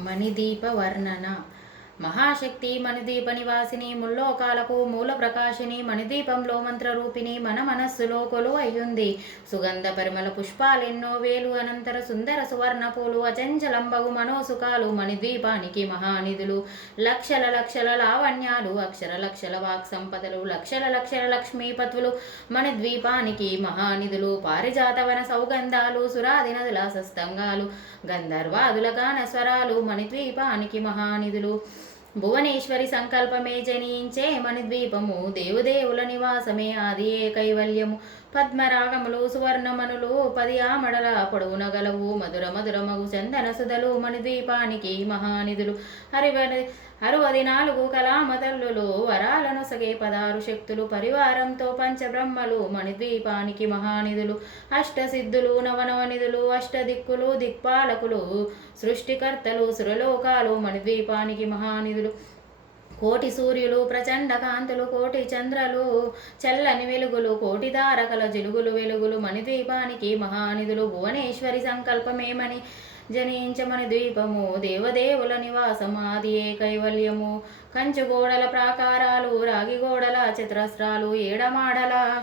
మణిదీప వర్ణన మహాశక్తి మణిదీప నివాసిని ముల్లోకాలకు మూల ప్రకాశిని మణిదీపంలో మంత్రరూపిణి మన మనస్సులో కొలువయ్యుంది సుగంధ పరిమళ పుష్పాలెన్నో వేలు అనంతర సుందర సువర్ణ పూలు అచంచలంబగు మనోసుకాలు మణిద్వీపానికి మహానిధులు. లక్షల లక్షల లావణ్యాలు అక్షర లక్షల వాక్ సంపదలు లక్షల లక్షల లక్ష్మీపతులు మణిద్వీపానికి మహానిధులు. పారిజాతవన సౌగంధాలు సురాది నదుల సస్తంగాలు గంధర్వాదుల గాన స్వరాలు మణిద్వీపానికి మహానిధులు. భువనేశ్వరి సంకల్పమే జనించే మణిద్వీపము దేవుదేవుల నివాసమే ఆది ఏ కైవల్యము పద్మరాగములు సువర్ణమనులు పది ఆమడల పొడవున గలవు. మధుర మధురమగు చందన సుధలు మణిద్వీపానికి మహానిధులు. హరివరి అరవది నాలుగు కళామతల్లులు వరాలను సగే పదారు శక్తులు. పరివారంతో పంచబ్రహ్మలు మణిద్వీపానికి మహానిధులు. అష్టసిద్ధులు నవనవనిధులు అష్టదిక్కులు దిక్పాలకులు సృష్టికర్తలు సురలోకాలు మణిద్వీపానికి మహానిధులు. కోటి సూర్యులు ప్రచండ కాంతులు కోటి చంద్రలు చల్లని వెలుగులు కోటి తారకల జిలుగులు వెలుగులు మణిద్వీపానికి మహానిధులు భువనేశ్వరి సంకల్పమేమని జనించమని ద్వీపము. దేవదేవుల నివాసం ఆది ఏ కైవల్యము కంచు గోడల ప్రాకారాలు రాగి గోడల చిత్రస్త్రాలు ఏడమాడల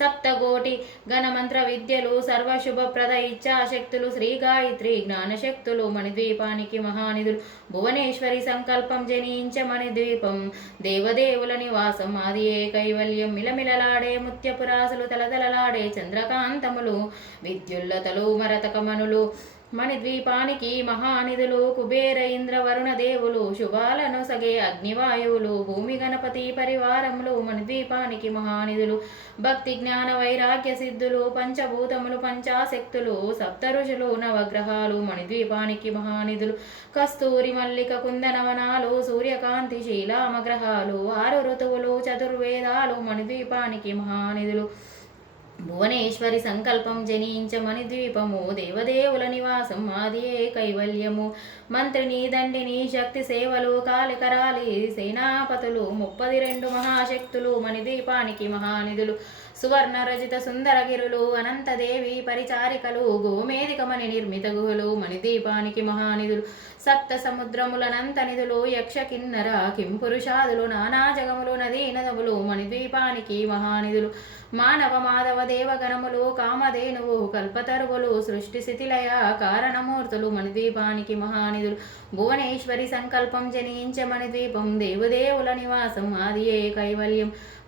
సప్తకోటి గణమంత్ర విద్యలు సర్వశుభప్రద ఇచ్ఛాశక్తులు శ్రీ గాయత్రి జ్ఞానశక్తులు మణిద్వీపానికి మహానిధులు భువనేశ్వరి సంకల్పం జనించ మణిద్వీపం దేవదేవుల నివాసం ఆది ఏ కైవల్యం మిలమిలలాడే ముత్యపురాసులు తలతలలాడే చంద్రకాంతములు విద్యుల్లతలు మరతకమనులు మణిద్వీపానికి మహానిధులు కుబేర ఇంద్ర వరుణ దేవులు శుభాలను సగే అగ్నివాయువులు భూమి గణపతి పరివారములు మణిద్వీపానికి మహానిధులు భక్తి జ్ఞాన వైరాగ్య సిద్ధులు పంచభూతములు పంచాశక్తులు సప్త ఋషులు నవగ్రహాలు మణిద్వీపానికి మహానిధులు కస్తూరి మల్లిక కుందనవనాలు సూర్యకాంతి శీలామగ్రహాలు ఆరు ఋతువులు చతుర్వేదాలు మణిద్వీపానికి మహానిధులు. భువనేశ్వరి సంకల్పం జనించమని ద్వీపము దేవదేవుల నివాసం ఆది కైవల్యము? మంత్రిని దండిని శక్తి సేవలు కాలికరాలి సేనాపతులు ముప్పది రెండు మహాశక్తులు మణిద్వీపానికి మహానిధులు. సువర్ణ రచిత సుందరగిరులు అనంతదేవి పరిచారికలు గోమేదికమణి నిర్మిత గుహలు మణిదీపానికి మహానిధులు సప్త సముద్రములనంత నిధులు యక్ష కిన్నర కింపురుషాదులు నానా జగములు నదీ నదములు మణిద్వీపానికి మహానిధులు మానవ మాధవ దేవగణములు కామధేనువు కల్పతరువులు సృష్టి శిథిలయ కారణమూర్తులు మణిద్వీపానికి మహానిధులు భువనేశ్వరి సంకల్పం జనించ మణిద్వీపం దేవదేవుల నివాసం ఆది ఏ కైవల్యం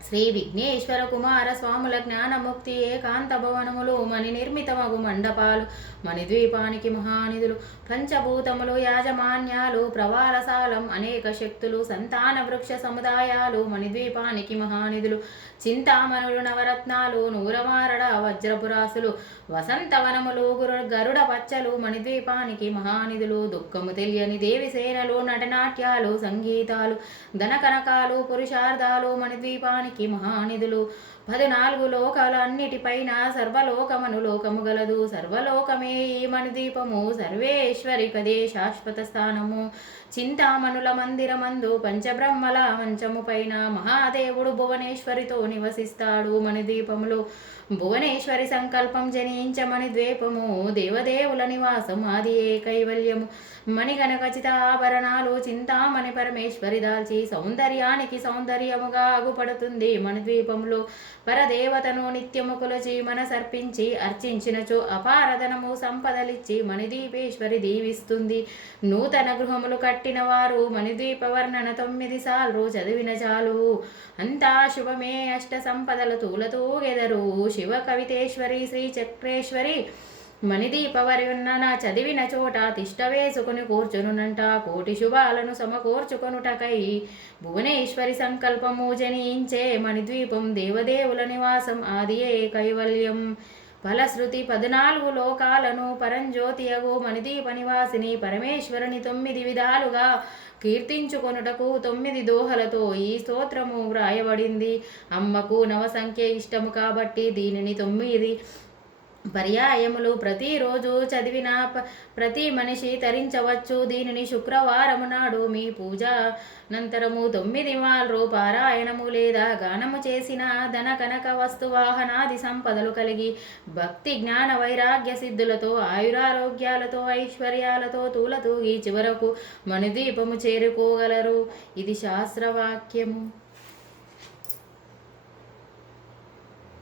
శ్రీ విఘ్నేశ్వర కుమార స్వాముల జ్ఞానముక్తి ఏకాంత భవనములు మణి నిర్మితమగు మండపాలు మణిద్వీపానికి మహానిధులు పంచభూతములు యాజమాన్యాలు ప్రవాలసాలం అనేక శక్తులు సంతాన వృక్ష సముదాయాలు మణిద్వీపానికి మహానిధులు చింతామణులు నవరత్నాలు నూరమారడ వజ్రపురాసులు వసంతవనములు గురు గరుడ పచ్చలు మణిద్వీపానికి మహానిధులు దుఃఖము తెలియని దేవిసేనలు నటనాట్యాలు సంగీతాలు ధనకనకాలు పురుషార్థాలు మణిద్వీపానికి మహానిధులు. పద్నాలుగు లోకాలన్నిటిపైన సర్వలోకమను లోకము గలదు. సర్వలోకమే ఈ మణిదీపము సర్వేశ్వరి కదే శాశ్వత స్థానము. చింతామణుల మందిరమందు పంచబ్రహ్మల మంచము పైన మహాదేవుడు భువనేశ్వరితో నివసిస్తాడు మణిదీపములో భువనేశ్వరి సంకల్పం జనించమని ద్వీపము. దేవదేవుల నివాసం ఆది ఏ కైవల్యము మణిగణ ఖచ్చిత ఆభరణాలు చింతామణి పరమేశ్వరి దాల్చి సౌందర్యానికి సౌందర్యముగా అగుపడుతుంది. మణిద్వీపంలో పరదేవతను నిత్యము కొలచి మనసర్పించి అర్చించినచో అపారధనము సంపదలిచ్చి మణిదీపేశ్వరి దీవిస్తుంది. నూతన గృహములు కట్టిన వారు మణిద్వీప వర్ణన తొమ్మిది సార్లు చదివిన చాలు. అంతా శుభమే అష్ట సంపదల తూలతూగెదరు. శివ కవితేశ్వరి శ్రీ చక్రేశ్వరి మణిదీపవరి ఉన్న నా చదివిన చోట తిష్టవేసుకుని కూర్చునునంట. కోటి శుభాలను సమకూర్చుకొనుటకై భువనేశ్వరి సంకల్పము జనించే మణిద్వీపం దేవదేవుల నివాసం ఆదియే కైవల్యం. ఫలశ్రుతి పద్నాలుగు లోకాలను పరంజ్యోతి అగు మణిదీప నివాసిని పరమేశ్వరుని తొమ్మిది విధాలుగా కీర్తించుకొనుటకు తొమ్మిది దోహలతో ఈ స్తోత్రము వ్రాయబడింది. అమ్మకు నవ సంఖ్య ఇష్టము కాబట్టి దీనిని తొమ్మిది పర్యాయములు ప్రతిరోజు చదివిన ప- ప్రతి మనిషి తరించవచ్చు. దీనిని శుక్రవారము నాడు మీ పూజ నంతరము తొమ్మిది మార్లు పారాయణము లేదా గానము చేసిన ధన కనక వస్తు వాహనాది సంపదలు కలిగి భక్తి జ్ఞాన వైరాగ్య సిద్ధులతో ఆయురారోగ్యాలతో ఐశ్వర్యాలతో తూలతూగి చివరకు మణిదీపము చేరుకోగలరు. ఇది శాస్త్రవాక్యము.